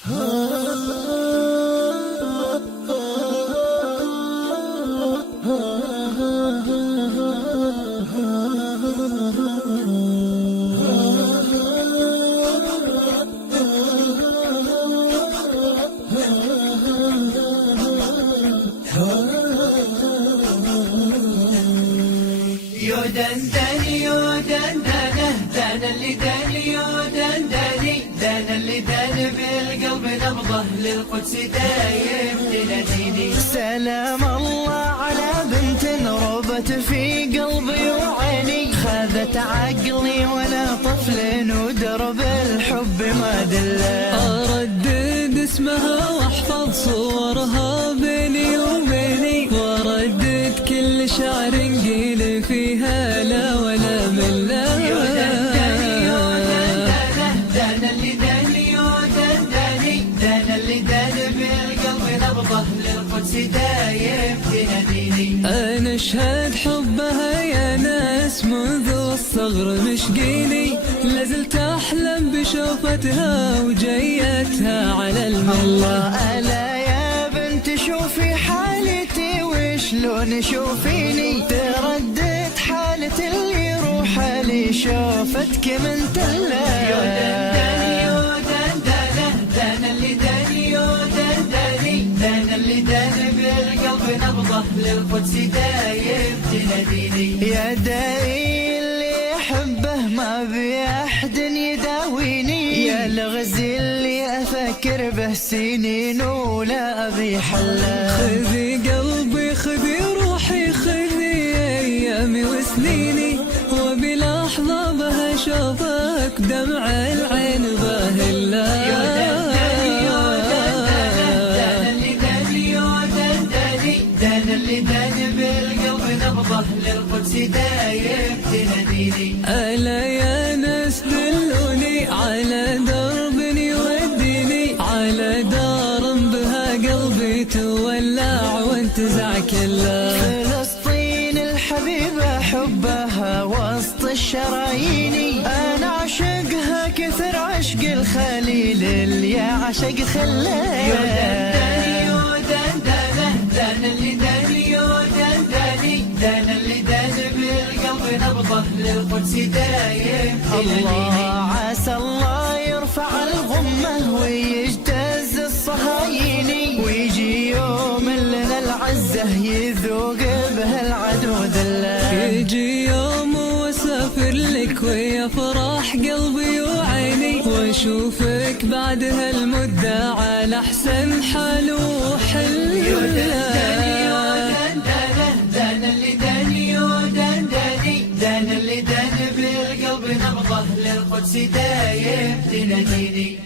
يودندني يودندنه دان اللي داني يودندني دان اللي دان بالقلب نبضه للقدس دايم تناديني. سلام الله على بنت ربت في قلبي وعيني، خذت عقلي وانا طفل ودرب الحب ما دله. اردد اسمها واحفظ صورها بيني وبيني، واردد كل شعر قيل فيها لا ولا مله. يودندني يودندنه دان اللي داني يودندني دان اللي دان بالقلب نبضه للقدس دايم تناديني. انا اشهد حبها يا ناس منذ الصغر مشقيني، لازلت احلم بشوفتها وجيتها على المله. ألا يا بنت شوفي حالتي وشلون شوفيني، تردد حالة اللي روحه لي شوفتك من تله. يودندني يودندنه دان اللي داني يودندني دان اللي دان بالقلب نبضه للقدس دايم تناديني. يا داعي اللي احبه ما بأحد يداويني، يا الغزي اللي افكر به سنين ولا ابي حله. خذي قلبي خذي روحي خذي ايامي وسنيني، وبلحظه بها شوفك دمع العين باهله. يودندني يودندنه دان اللي داني يودندني دان اللي دان بالقلب نبضه للقدس دايم تناديني. ألا يا ناس دلوني على درب يوديني، على دار بها قلبي تولع وانتزع كله. فلسطين الحبيبة حبها وسط الشرايين، انا عشقها كثر عشق الخليل اللي عشق خلاه. يودندني يودندنه دان اللي داني يودندني دان اللي دان بالقلب نبضه للقدس دايم تناديني. الله عسى الله يرفع الغمة ويجتاز الصهايني، ويجي يوم لنا العزة يذوق به العدو ذله. يجي يوم واسافر لك ويا فرح قلبي وعيني، واشوفك بعد هالمدة على احسن حال وحل. يودندني يودندنه دان اللي داني يودندني دان اللي دان بالقلب نبضه للقدس دايم تناديني.